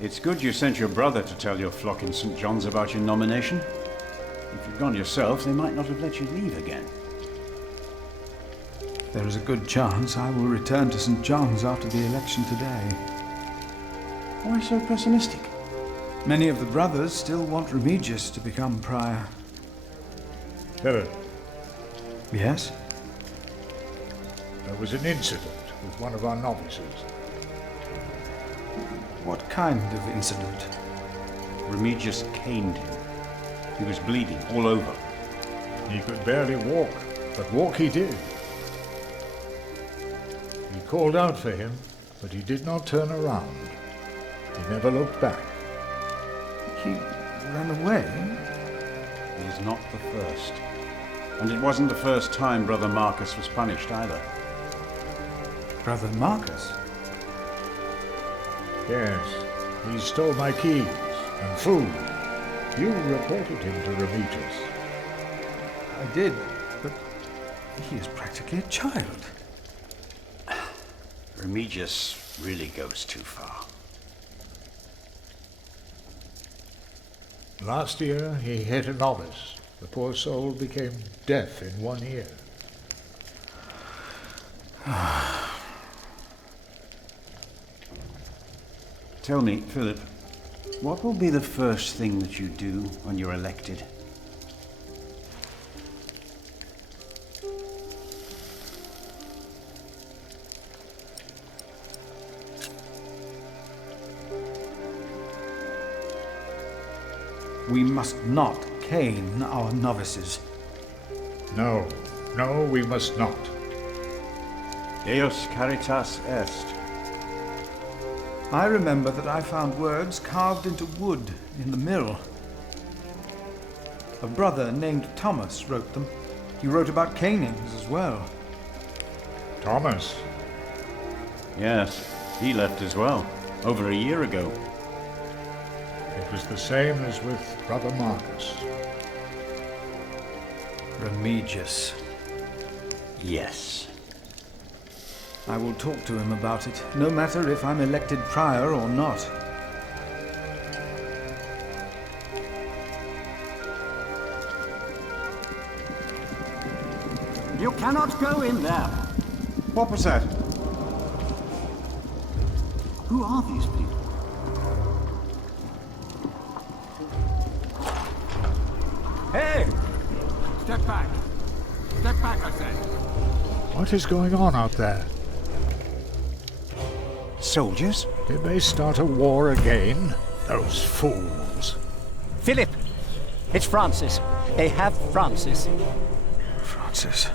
It's good you sent your brother to tell your flock in St. John's about your nomination. If you'd gone yourself, they might not have let you leave again. There is a good chance I will return to St. John's after the election today. Why so pessimistic? Many of the brothers still want Remigius to become prior. Philip, Yes? there was an incident with one of our novices. What kind of incident? Remigius caned him. He was bleeding all over. He could barely walk, but walk he did. We called out for him, but he did not turn around. He never looked back. He ran away? He's not the first. And it wasn't the first time Brother Marcus was punished either. Brother Marcus? Yes, he stole my keys and food. You reported him to Remigius. I did, but he is practically a child. Remigius really goes too far. Last year, he hit a novice. The poor soul became deaf in 1 ear. Tell me, Philip, what will be the first thing that you do when you're elected? We must not cane our novices. No, we must not. Deus caritas est. I remember that I found words carved into wood in the mill. A brother named Thomas wrote them. He wrote about canings as well. Thomas, Yes, he left as well, over a year ago. it was the same as with Brother Marcus. Remigius. Yes. I will talk to him about it, no matter if I'm elected prior or not. You cannot go in there. What was that? Who are these people? Hey! Step back. Step back, I said. What is going on out there? Soldiers? Did they start a war again? Those fools. Philip! It's Francis. They have Francis. Francis.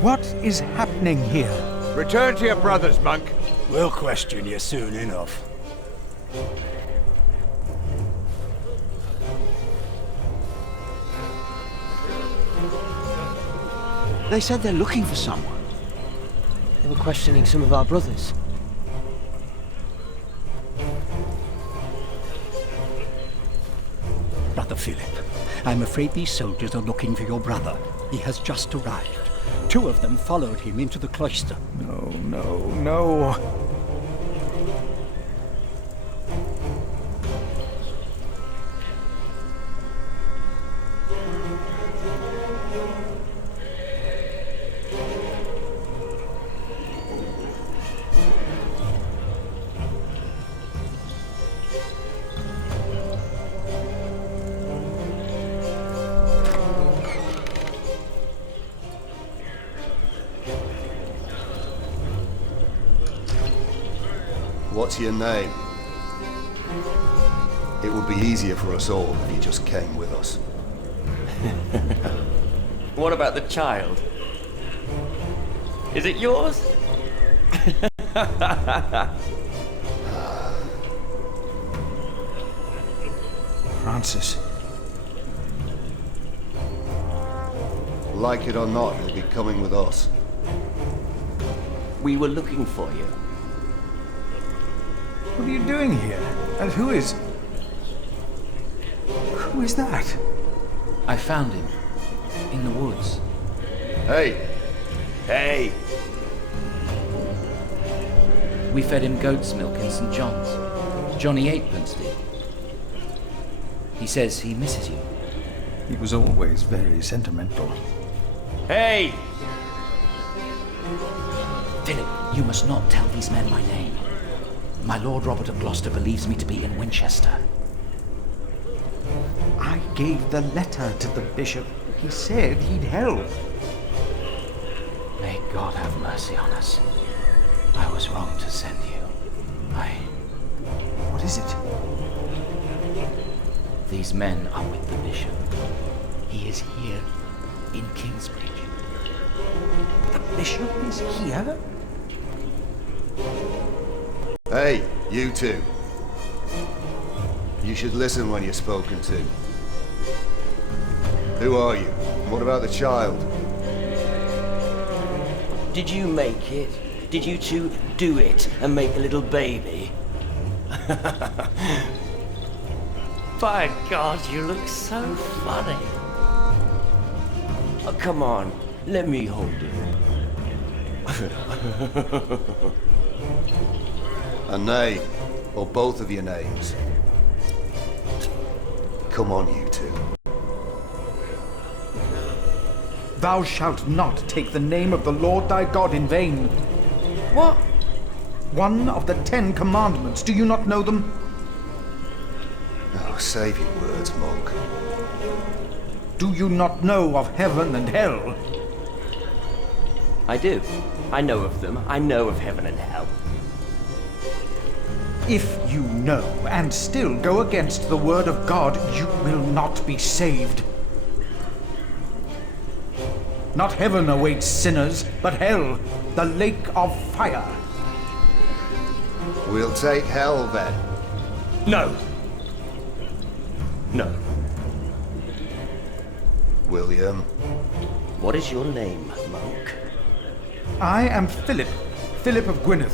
What is happening here? Return to your brothers, monk. We'll question you soon enough. They said they're looking for someone. They were questioning some of our brothers. Brother Philip, I'm afraid these soldiers are looking for your brother. He has just arrived. 2 of them followed him into the cloister. No, no, no. What's your name? It would be easier for us all if you just came with us. What about the child? Is it yours? Francis. Like it or not, you'll be coming with us. We were looking for you. What are you doing here? And who is... Who is that? I found him. In the woods. Hey! Hey! We fed him goat's milk in St. John's. Johnny Eightpence did. He says he misses you. He was always very sentimental. Hey! Philip, you must not tell these men my name. My Lord Robert of Gloucester believes me to be in Winchester. I gave the letter to the bishop. He said he'd help. May God have mercy on us. I was wrong to send you. What is it? These men are with the bishop. He is here in Kingsbridge. The bishop is here? Hey, you two. You should listen when you're spoken to. Who are you? And what about the child? Did you make it? Did you two do it and make a little baby? By God, you look so funny. Oh, come on, let me hold it. A name, or both of your names. Come on, you two. Thou shalt not take the name of the Lord thy God in vain. What? One of the 10 Commandments. Do you not know them? Oh, save your words, monk. Do you not know of heaven and hell? I do. I know of them. I know of heaven and hell. If you know and still go against the word of God, you will not be saved. Not heaven awaits sinners, but hell, the lake of fire. We'll take hell then. No. No. William. What is your name, monk? I am Philip, Philip of Gwynedd.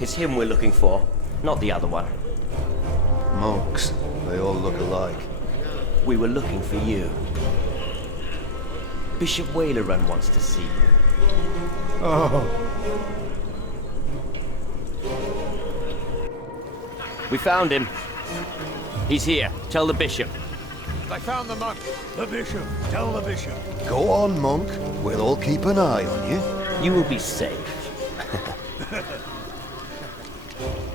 It's him we're looking for, not the other one. Monks, they all look alike. We were looking for you. Bishop Wailerun wants to see you. Oh, We found him. He's here. Tell the bishop. I found the monk. The bishop. Tell the bishop. Go on, monk. We'll all keep an eye on you. You will be safe.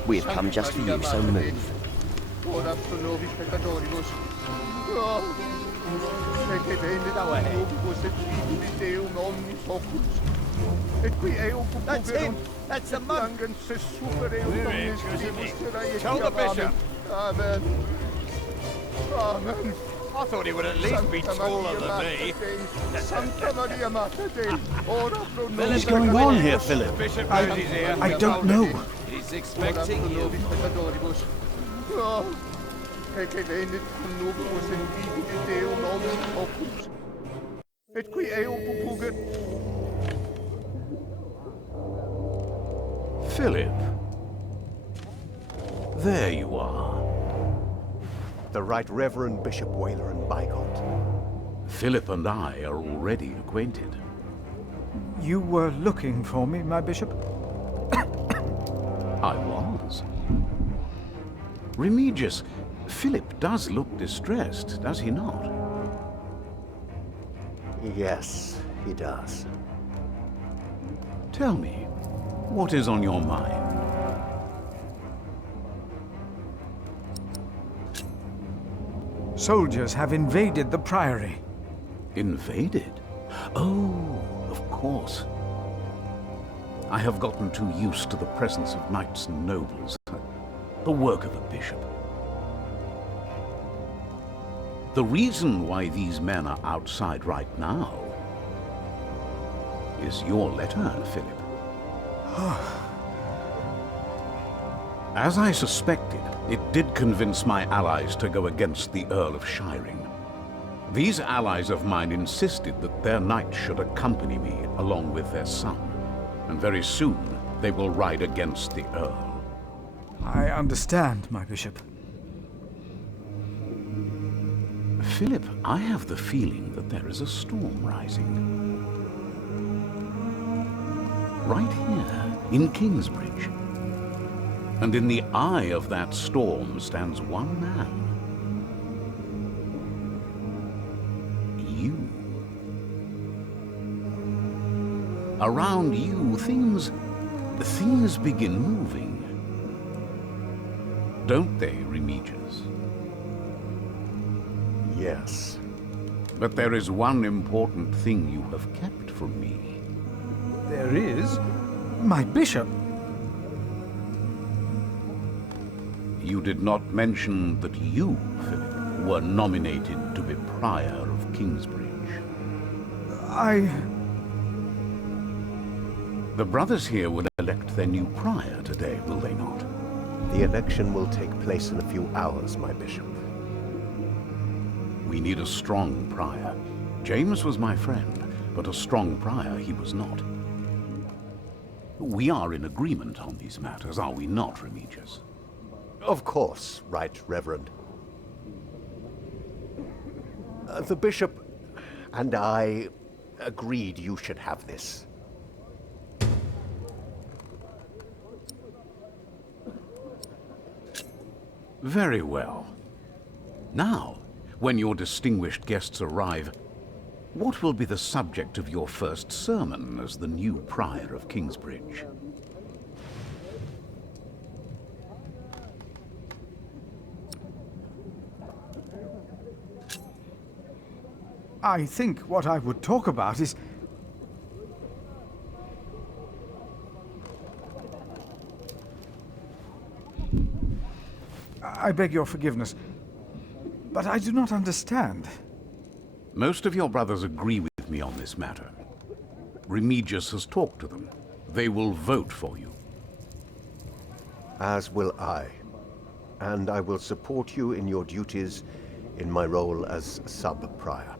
We have come just for you, so move. Ora pro nobis peccatoribus. Perché venit nobibus et fidui Deum omnis oculus. Et qui eo pupugerum. That's a monk. Se super eo omnis tribus terrae Tell the bishop. Amen. Amen. I thought he would at least be taller than me. Santa Maria Mater Dei. Ora pro nobis. What is going on here, Philip? The bishop knows he's here. I don't know. He's Ora expecting pro you. nobis peccatoribus. Perché venit nobibus et fidui Deum omnis oculus. Et qui eo pupugerum. Philip. There you are. The Right Reverend Bishop Wailerun Bygont. Philip and I are already acquainted. you were looking for me, my bishop? I was. Remigius, Philip does look distressed, does he not? Yes, he does. Tell me, what is on your mind? Soldiers have invaded the priory. Invaded? Oh, of course. I have gotten too used to the presence of knights and nobles. The work of a bishop. The reason why these men are outside right now is your letter, Philip. As I suspected, it did convince my allies to go against the Earl of Shiring. These allies of mine insisted that their knight should accompany me along with their son, and very soon they will ride against the Earl. I understand, my bishop. Philip, I have the feeling that there is a storm rising. Right here, in Kingsbridge. And in the eye of that storm stands one man. You. Around you, things begin moving. Don't they, Remigius? Yes. But there is one important thing you have kept from me. There is? My bishop? You did not mention that you, Philip, were nominated to be Prior of Kingsbridge. The brothers here will elect their new prior today, will they not? The election will take place in a few hours, my bishop. We need a strong prior. James was my friend, but a strong prior he was not. We are in agreement on these matters, are we not, Remigius? Of course, Right Reverend. The bishop and I agreed you should have this. Very well. Now, when your distinguished guests arrive, what will be the subject of your first sermon as the new Prior of Kingsbridge? I think what I would talk about is... I beg your forgiveness, but I do not understand. Most of your brothers agree with me on this matter. Remigius has talked to them. They will vote for you. As will I. And I will support you in your duties in my role as sub-prior.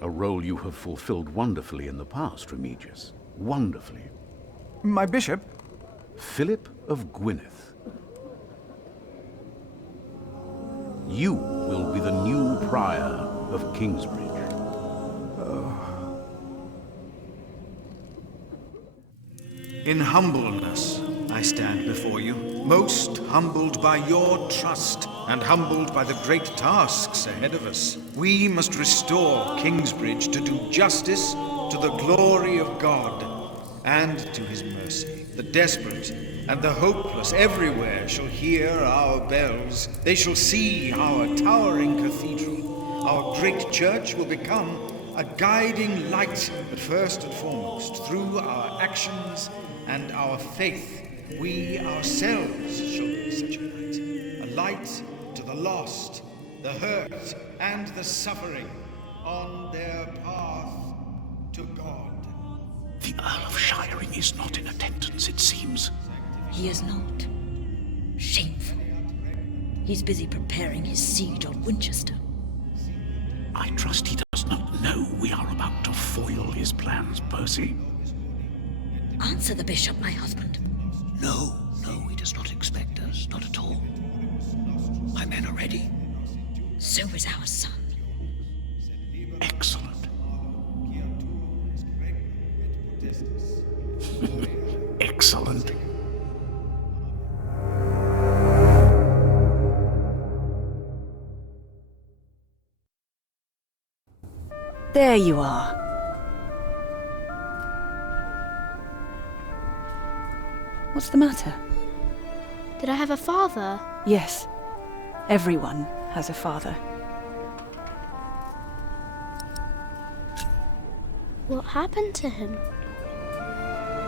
A role you have fulfilled wonderfully in the past, Remigius. Wonderfully. My bishop? Philip of Gwynedd. You will be the new Prior of Kingsbridge. In humbleness, I stand before you, most humbled by your trust and humbled by the great tasks ahead of us. We must restore Kingsbridge to do justice to the glory of God and to his mercy. The desperate and the hopeless everywhere shall hear our bells. They shall see our towering cathedral. Our great church will become a guiding light, but first and foremost, through our actions and our faith, we ourselves shall be such a light. A light to the lost, the hurt, and the suffering on their path to God. The Earl of Shiring is not in attendance, it seems. He is not. Shameful. He's busy preparing his siege on Winchester. I trust he does not know we are about to foil his plans, Percy. Answer the bishop, my husband. No, he does not expect us, not at all. My men are ready. So is our son. Excellent. Excellent. There you are. What's the matter? Did I have a father? Yes. Everyone has a father. What happened to him?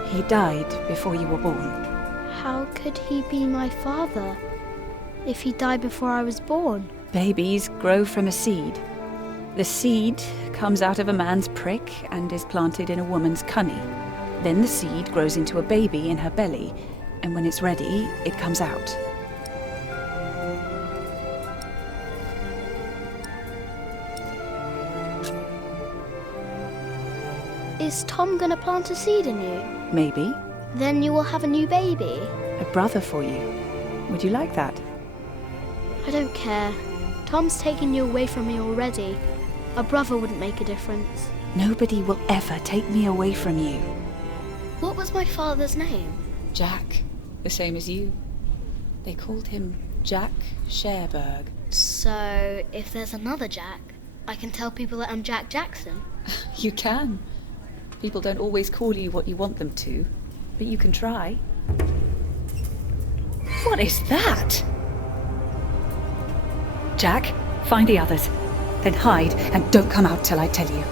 He died before you were born. How could he be my father if he died before I was born? Babies grow from a seed. The seed comes out of a man's prick and is planted in a woman's cunny. Then the seed grows into a baby in her belly, and when it's ready, it comes out. Is Tom gonna plant a seed in you? Maybe. Then you will have a new baby? A brother for you. Would you like that? I don't care. Tom's taken you away from me already. A brother wouldn't make a difference. Nobody will ever take me away from you. What was my father's name? Jack, the same as you. They called him Jack Sherberg. So, if there's another Jack, I can tell people that I'm Jack Jackson? You can. People don't always call you what you want them to, but you can try. What is that? Jack, find the others. Then hide and don't come out till I tell you.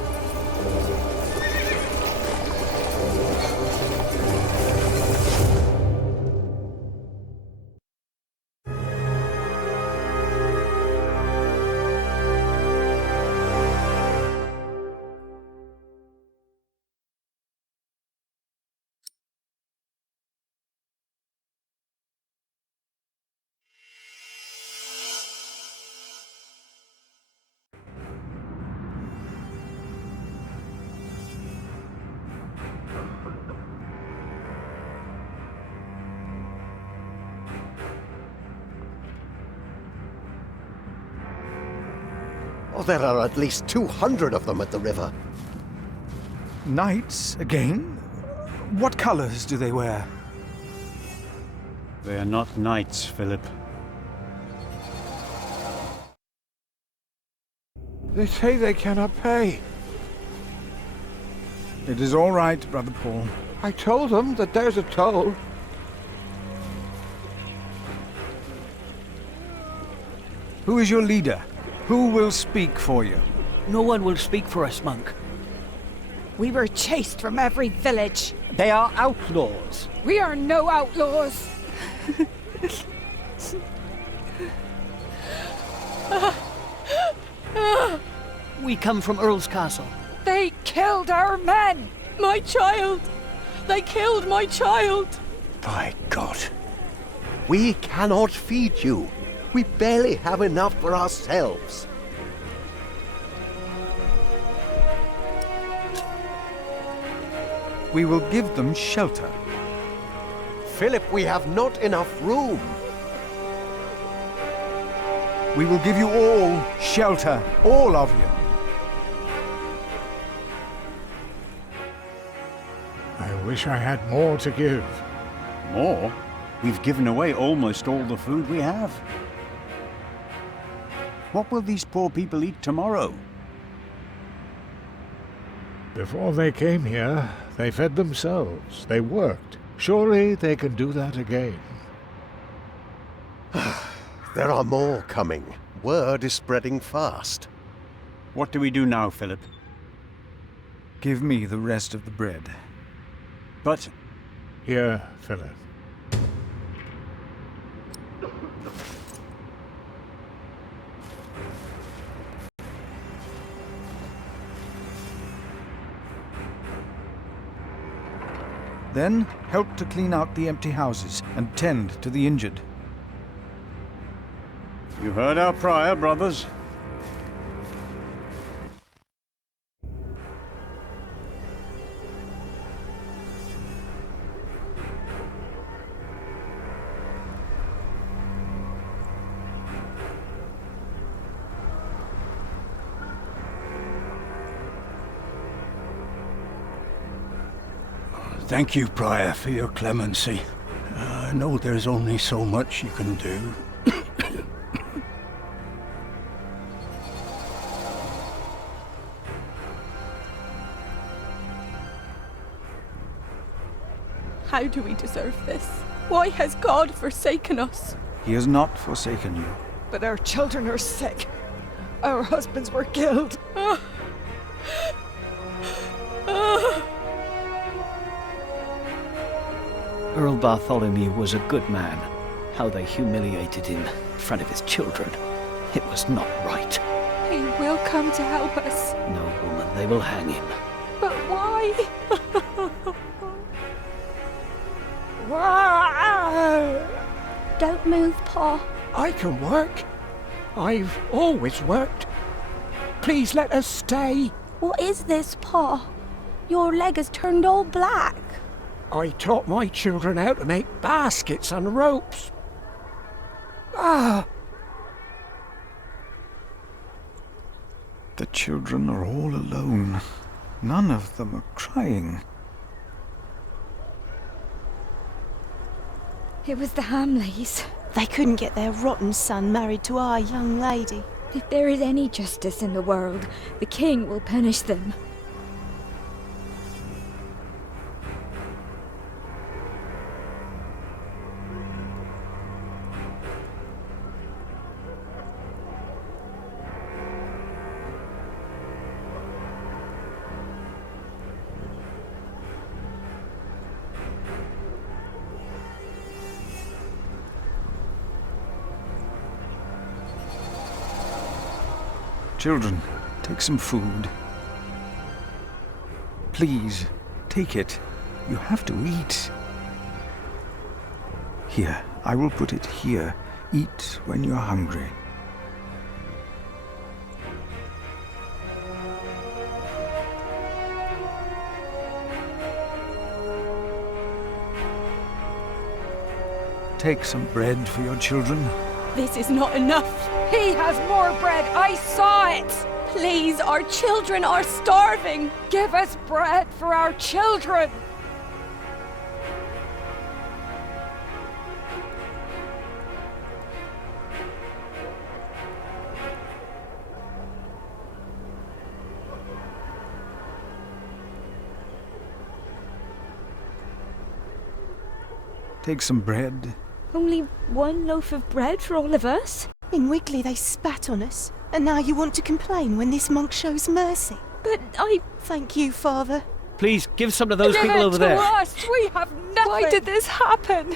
Oh, there are at least 200 of them at the river. Knights again? What colors do they wear? They are not knights, Philip. They say they cannot pay. It is all right, Brother Paul. I told them that there's a toll. Who is your leader? Who will speak for you? No one will speak for us, monk. We were chased from every village. They are outlaws. We are no outlaws. We come from Earl's Castle. They killed our men! My child! They killed my child! By God. We cannot feed you. We barely have enough for ourselves. We will give them shelter. Philip, we have not enough room. We will give you all shelter, all of you. I wish I had more to give. More? We've given away almost all the food we have. What will these poor people eat tomorrow? Before they came here, they fed themselves. They worked. Surely they can do that again. There are more coming. Word is spreading fast. What do we do now, Philip? Give me the rest of the bread. But... Here, Philip. Then help to clean out the empty houses and tend to the injured. You heard our prior, brothers. Thank you, Prior, for your clemency. I know there's only so much you can do. How do we deserve this? Why has God forsaken us? He has not forsaken you. But our children are sick. Our husbands were killed. Earl Bartholomew was a good man. How they humiliated him in front of his children. It was not right. He will come to help us. No, woman, they will hang him. But why? Why? Don't move, Pa. I can work. I've always worked. Please let us stay. What is this, Pa? Your leg has turned all black. I taught my children how to make baskets and ropes. Ah! The children are all alone. None of them are crying. It was the Hamleys. They couldn't get their rotten son married to our young lady. If there is any justice in the world, the king will punish them. Children, take some food. Please, take it. You have to eat. Here, I will put it here. Eat when you're hungry. Take some bread for your children. This is not enough. He has more bread. I saw it. Please, our children are starving. Give us bread for our children. Take some bread. Only one loaf of bread for all of us? In Wigley they spat on us, and now you want to complain when this monk shows mercy. But I thank you, Father. Please, give some to those people over there. Give it to us! We have nothing! Why did this happen?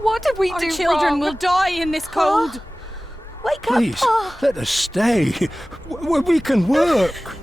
What did we do wrong? Our children will die in this cold. Wake Please, up, let us stay, where we can work.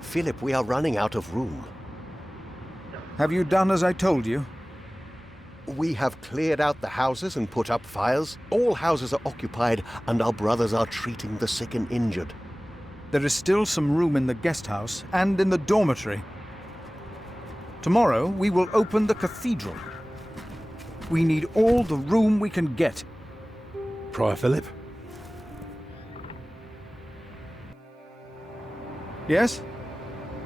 Philip, we are running out of room. Have you done as I told you? We have cleared out the houses and put up fires. All houses are occupied, and our brothers are treating the sick and injured. There is still some room in the guest house and in the dormitory. Tomorrow, we will open the cathedral. We need all the room we can get. Prior Philip? Yes?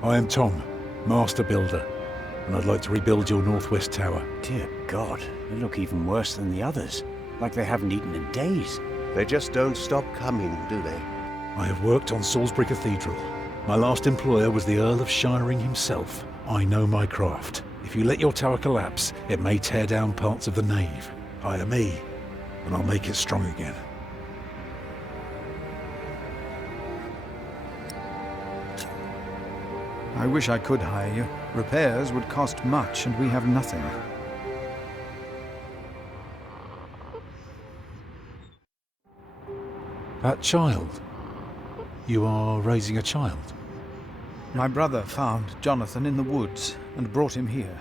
I am Tom, Master Builder, and I'd like to rebuild your northwest tower. Dear God, they look even worse than the others. Like they haven't eaten in days. They just don't stop coming, do they? I have worked on Salisbury Cathedral. My last employer was the Earl of Shiring himself. I know my craft. If you let your tower collapse, it may tear down parts of the nave. Hire me, and I'll make it strong again. I wish I could hire you. Repairs would cost much, and we have nothing. That child? You are raising a child? My brother found Jonathan in the woods and brought him here.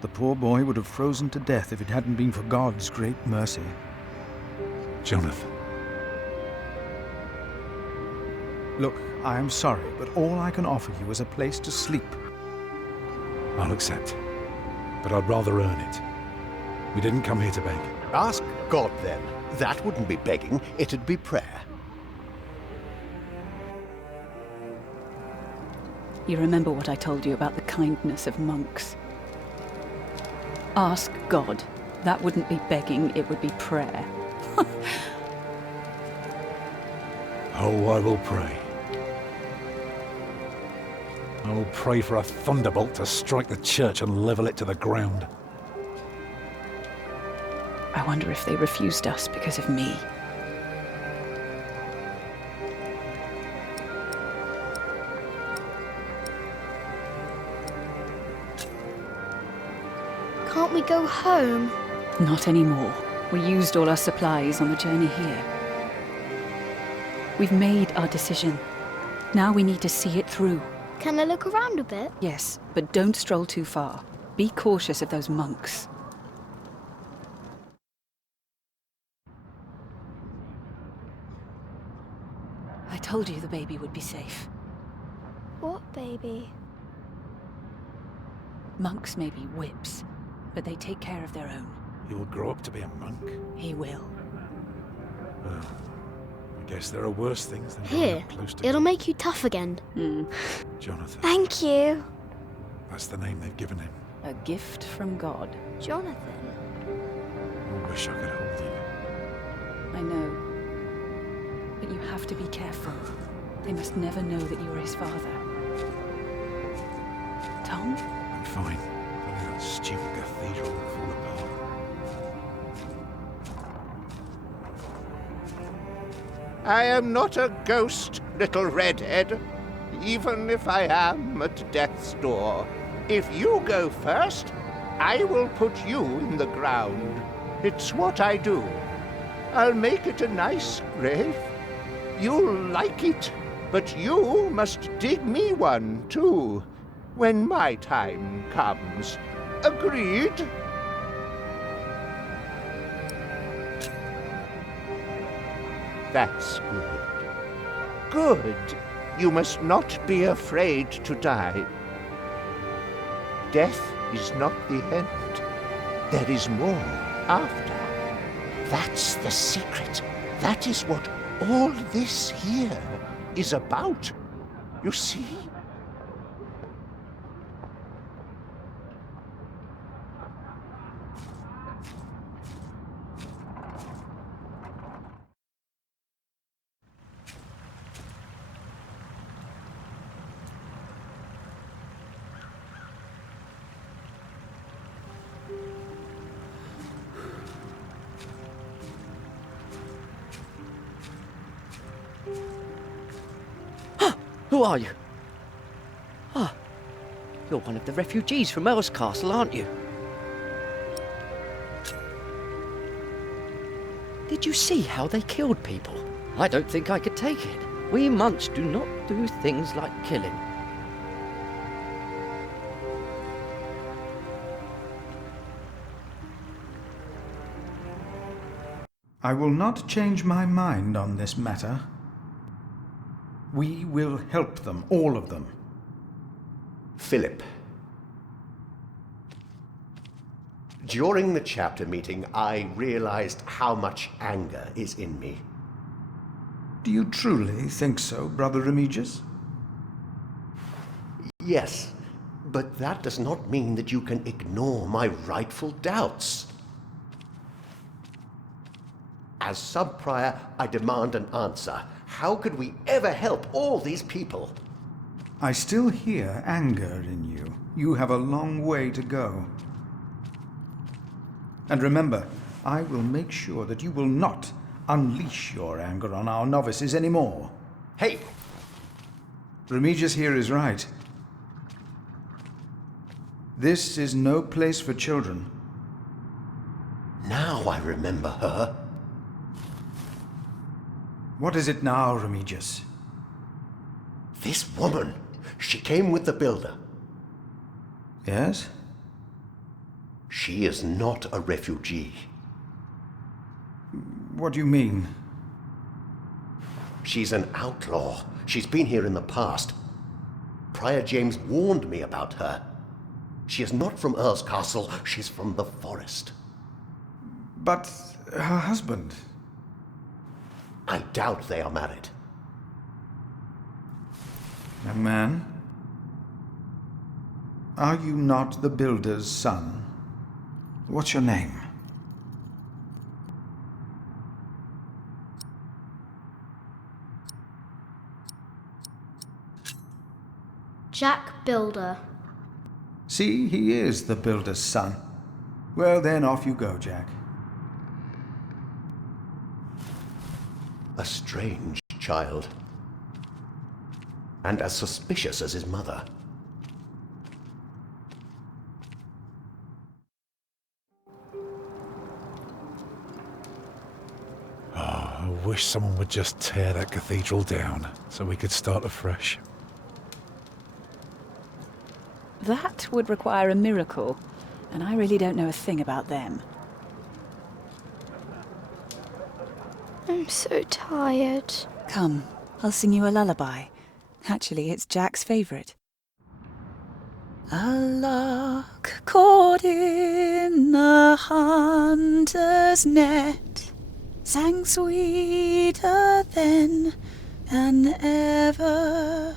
The poor boy would have frozen to death if it hadn't been for God's great mercy. Jonathan. Look, I am sorry, but all I can offer you is a place to sleep. I'll accept. But I'd rather earn it. We didn't come here to beg. Ask God, then. That wouldn't be begging, it'd be prayer. You remember what I told you about the kindness of monks? Ask God. That wouldn't be begging, it would be prayer. Oh, I will pray. I will pray for a thunderbolt to strike the church and level it to the ground. I wonder if they refused us because of me. we go home? Not anymore. We used all our supplies on the journey here. We've made our decision. Now we need to see it through. Can I look around a bit? Yes, but don't stroll too far. Be cautious of those monks. I told you the baby would be safe. What baby? Monks may be whips, but they take care of their own. You'll grow up to be a monk. He will. Well, I guess there are worse things than Here, growing up close to it'll make you tough again. Jonathan. Thank you. That's the name they've given him. A gift from God. Jonathan. I wish I could hold you. I know. But you have to be careful. They must never know that you are his father. Tom? I'm fine. Only that stupid cathedral will fall apart. I am not a ghost, little redhead, even if I am at death's door. If you go first, I will put you in the ground. It's what I do. I'll make it a nice grave. You'll like it, but you must dig me one, too, when my time comes. Agreed? That's good. Good. You must not be afraid to die. Death is not the end. There is more after. That's the secret. That is what all this here is about. You see? Who are you? Ah, you're one of the refugees from Earl's Castle, aren't you? Did you see how they killed people? I don't think I could take it. We monks do not do things like killing. I will not change my mind on this matter. We will help them, all of them. Philip. During the chapter meeting, I realized how much anger is in me. Do you truly think so, Brother Remigius? Yes, but that does not mean that you can ignore my rightful doubts. As sub-prior, I demand an answer. How could we ever help all these people? I still hear anger in you. You have a long way to go. And remember, I will make sure that you will not unleash your anger on our novices anymore. Hey! Remigius here is right. This is no place for children. Now I remember her. What is it now, Remigius? This woman. She came with the builder. Yes? She is not a refugee. What do you mean? She's an outlaw. She's been here in the past. Prior James warned me about her. She is not from Earl's Castle. She's from the forest. But her husband... I doubt they are married. Young man, are you not the builder's son? What's your name? Jack Builder. See, he is the builder's son. Well, then off you go, Jack. A strange child. And as suspicious as his mother. I wish someone would just tear that cathedral down so we could start afresh. That would require a miracle, and I really don't know a thing about them. I'm so tired. Come, I'll sing you a lullaby. Actually, it's Jack's favourite. A lark caught in the hunter's net sang sweeter then than ever,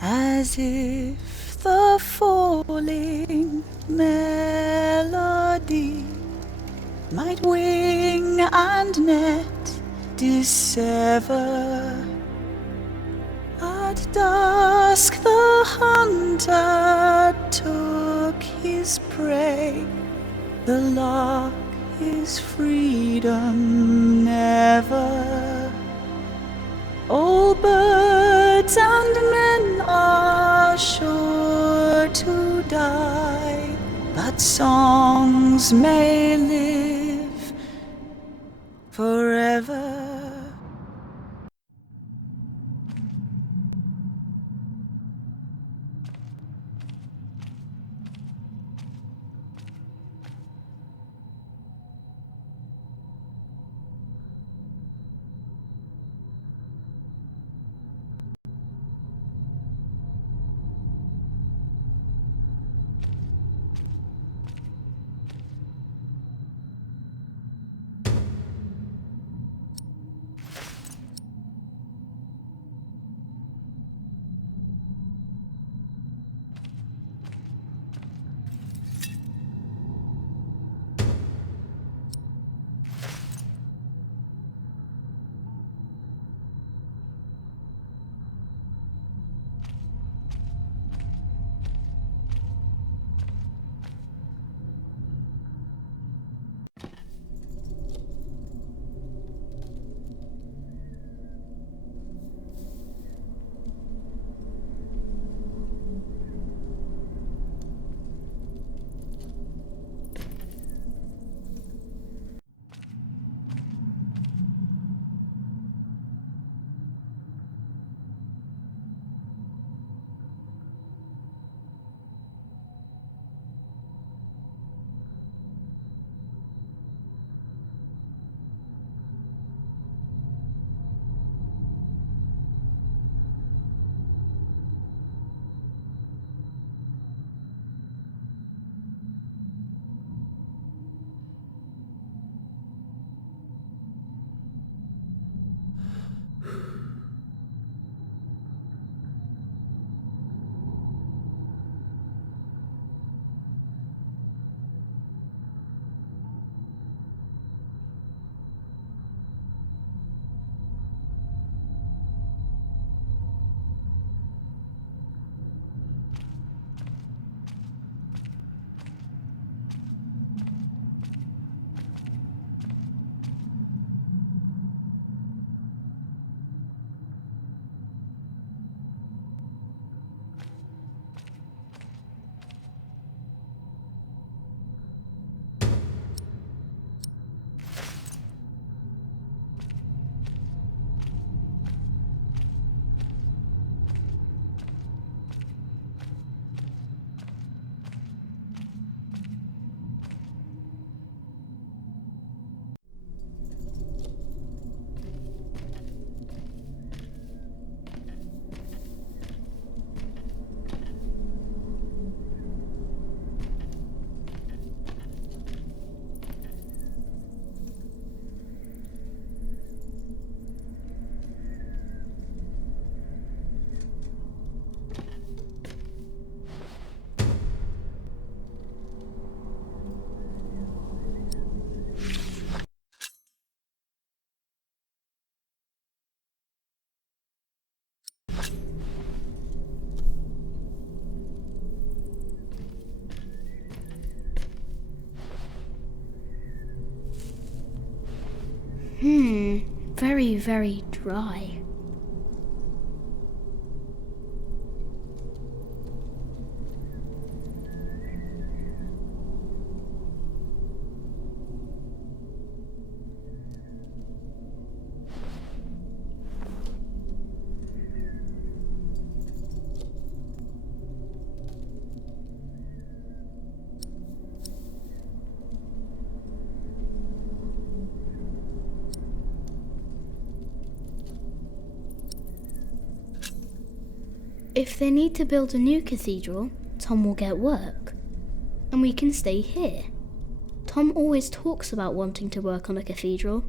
as if the falling melody might wing and net dissever. At dusk the hunter took his prey. The lark is freedom never. All birds and men are sure to die, but songs may live forever. Very, very dry. If they need to build a new cathedral, Tom will get work. And we can stay here. Tom always talks about wanting to work on a cathedral.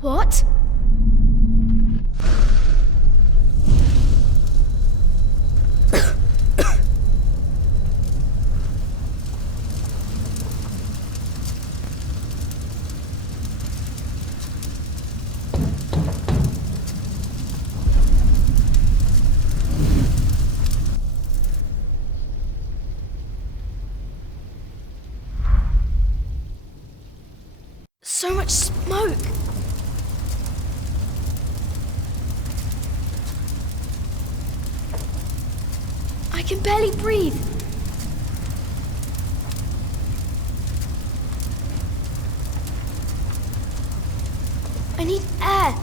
What? So much smoke! I can barely breathe. I need air.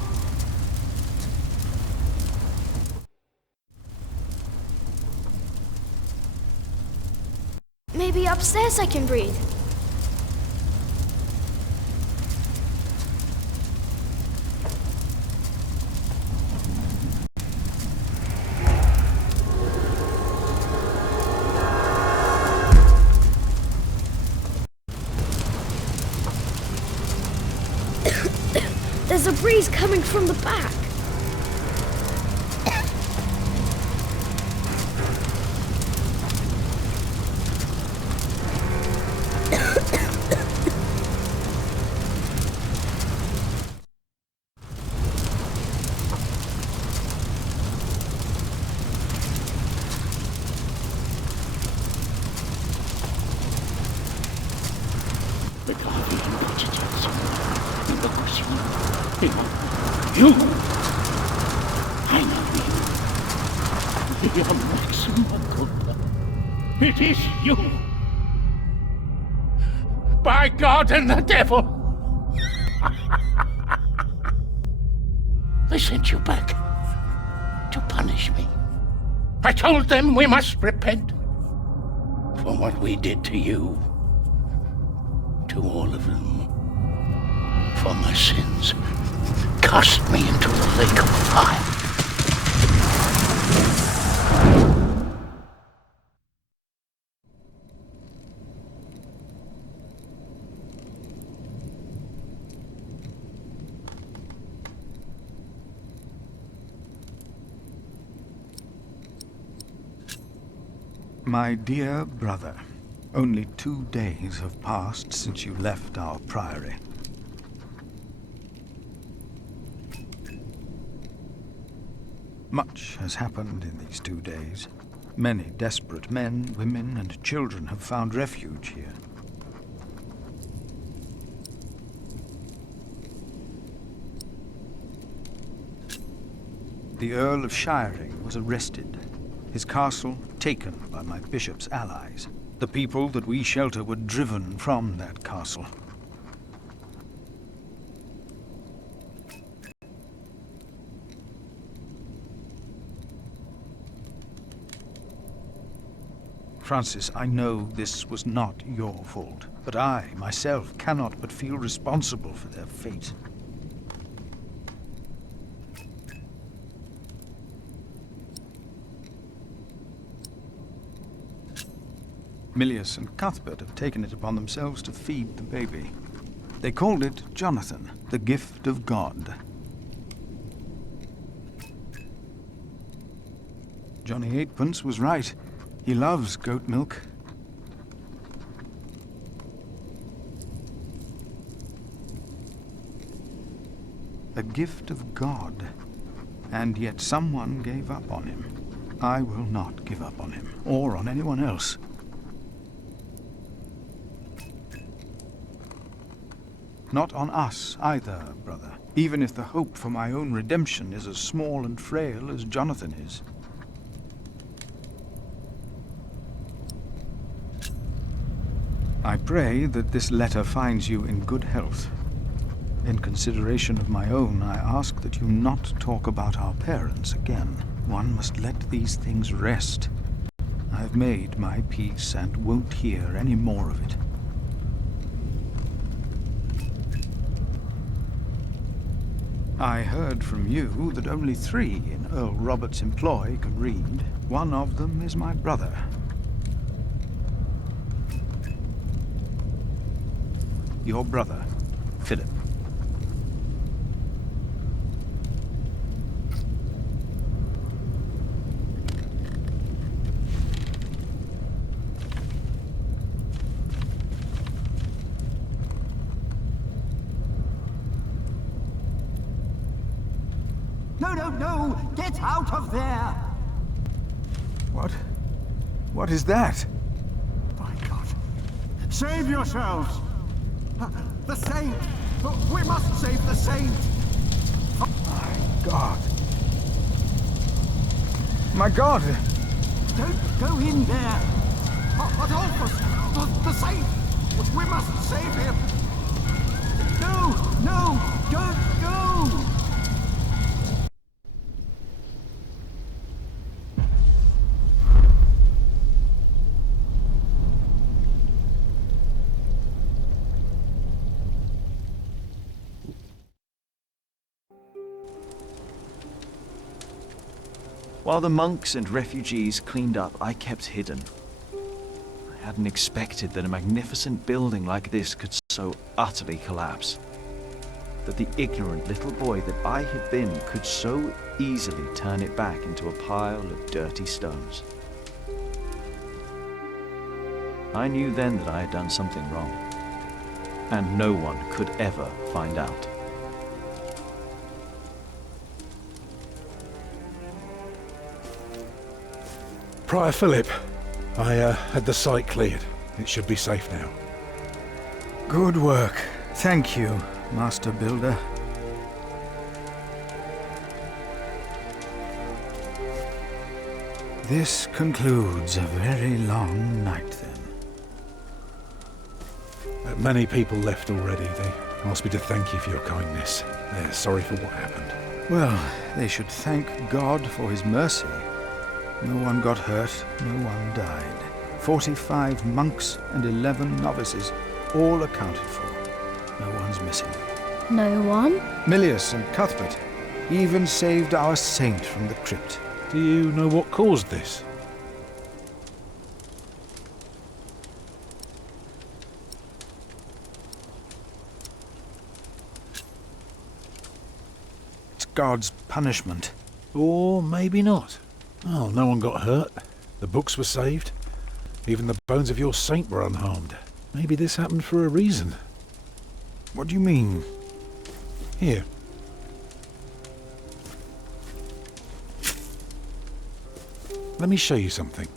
Maybe upstairs I can breathe. There's a breeze coming from the back. You! I know you. You're Maxima Culpa. It is you! By God and the devil! They sent you back to punish me. I told them we must repent for what we did to you. To all of them. For my sins. Cast me into the lake of fire. My dear brother, only 2 days have passed since you left our priory. Much has happened in these 2 days. Many desperate men, women, and children have found refuge here. The Earl of Shiring was arrested, his castle taken by my bishop's allies. The people that we shelter were driven from that castle. Francis, I know this was not your fault, but I, myself, cannot but feel responsible for their fate. Milius and Cuthbert have taken it upon themselves to feed the baby. They called it Jonathan, the gift of God. Johnny Eightpence was right. He loves goat milk. A gift of God. And yet someone gave up on him. I will not give up on him, or on anyone else. Not on us either, brother, even if the hope for my own redemption is as small and frail as Jonathan is. I pray that this letter finds you in good health. In consideration of my own, I ask that you not talk about our parents again. One must let these things rest. I've made my peace and won't hear any more of it. I heard from you that only 3 in Earl Robert's employ can read. One of them is my brother. Your brother, Philip. No! Get out of there! What is that? My God. Save yourselves! The Saint! We must save the Saint! My God! My God! Don't go in there! Adolphus! The Saint! We must save him! No! Don't go! While the monks and refugees cleaned up, I kept hidden. I hadn't expected that a magnificent building like this could so utterly collapse. That the ignorant little boy that I had been could so easily turn it back into a pile of dirty stones. I knew then that I had done something wrong, and no one could ever find out. Prior Philip, I had the site cleared. It should be safe now. Good work. Thank you, Master Builder. This concludes a very long night, then. Many people left already. They asked me to thank you for your kindness. They're sorry for what happened. Well, they should thank God for his mercy. No one got hurt, no one died. 45 monks and 11 novices, all accounted for. No one's missing. No one? Milius and Cuthbert even saved our saint from the crypt. Do you know what caused this? It's God's punishment. Or maybe not. Oh, no one got hurt. The books were saved. Even the bones of your saint were unharmed. Maybe this happened for a reason. What do you mean? Here. Let me show you something.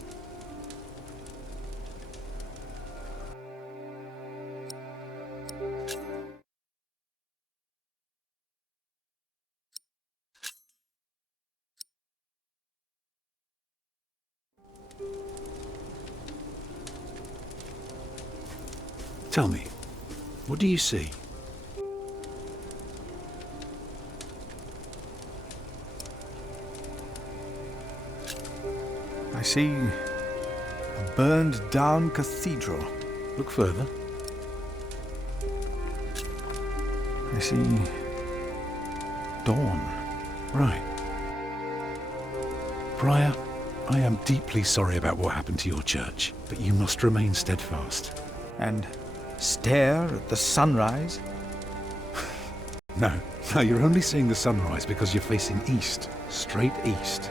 Tell me, what do you see? I see a burned-down cathedral. Look further. I see dawn. Right. Prior, I am deeply sorry about what happened to your church, but you must remain steadfast. And stare at the sunrise? No, you're only seeing the sunrise because you're facing east, straight east,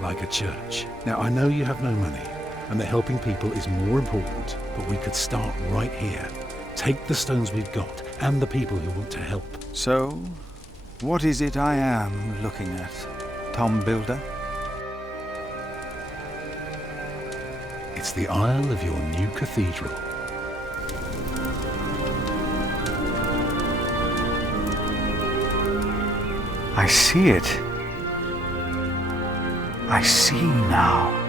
like a church. Now, I know you have no money, and that helping people is more important, but we could start right here. Take the stones we've got, and the people who want to help. So, what is it I am looking at, Tom Builder? It's the aisle of your new cathedral. I see it. I see now.